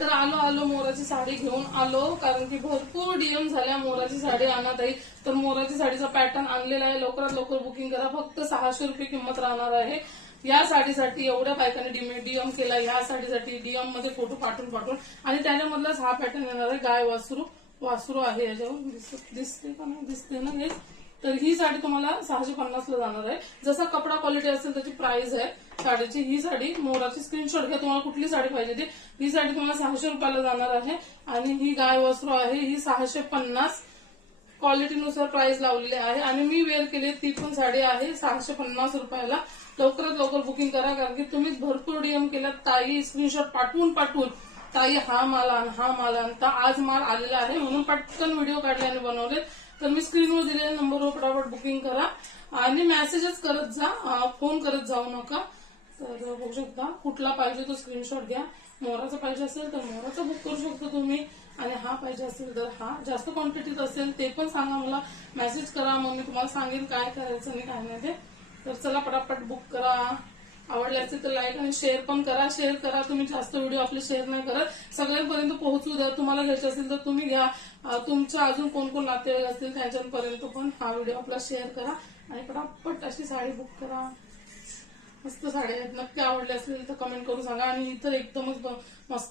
तर आलो मोराची साडी घेऊन आलो, कारण की भरपूर डीएम झाल्या मोराची साडी आणत आहे. तर मोराची साडीचा पॅटर्न आणलेला आहे, लवकरात लवकर बुकिंग करा. फक्त 600 रुपये किंमत राहणार आहे. या साडीसाठी एवढ्या बायकांनी डीएम केला. या साडीसाठी डीएम मध्ये फोटो पाठवून आणि त्याच्यामधलाच हा पॅटर्न येणार आहे. गाय वासरू आहे याच्यावर, दिसते का नाही दिसते ना हे. तर ही साडी तुम्हाला 650 ला जाणार आहे. जसा कपडा क्वालिटी असेल त्याची प्राइस आहे साडीची. ही साडी मोराची स्क्रीनशॉट घ्या, तुम्हाला कुठली साडी पाहिजे ती. ही साडी तुम्हाला 600 रुपयाला जाणार आहे. आणि ही गाय वासरू आहे, ही 650 क्वालिटीनुसार प्राइस लावलेली आहे. आणि मी वेअर केली ती पण साडी आहे 650 रुपयाला. लवकरात लवकर बुकिंग करा, कारण की तुम्ही भरपूर डीएम केल्यात. ताई स्क्रीनशॉट पाठवून ताई हा माल आण, हा माल आण. तर आज माल आलेला आहे म्हणून पटकन व्हिडिओ काढले आणि बनवले. तर मी स्क्रीनवर दिलेल्या नंबरवर फटाफट बुकिंग करा आणि मेसेजच करत जा, फोन करत जाऊ नका. तर बघू शकता, कुठला पाहिजे तो स्क्रीनशॉट घ्या. मोराचा पाहिजे असेल तर मोराचा बुक करू शकता तुम्ही, आणि हा पाहिजे असेल तर हा. जास्त क्वांटिटीत असेल ते पण सांगा मला, मेसेज करा, मग मी तुम्हाला सांगेन काय करायचं आणि काय नाही ते. तर चला पटापट बुक करा. आवडले असेल तर लाईक आणि शेअर पण करा. शेअर करा, तुम्ही जास्त व्हिडिओ आपले शेअर नाही करत, सगळ्यांपर्यंत पोहोचू द्या. तुम्हाला घ्यायचे असेल तर तुम्ही घ्या, तुमच्या अजून कोण कोण नातेवाईक असतील त्यांच्यापर्यंत पण हा व्हिडिओ आपला शेअर करा आणि पटापट अशी साडी बुक करा. मस्त साडी आहेत, नक्की आवडली असेल तर कमेंट करून सांगा. आणि इतर एकदमच मस्त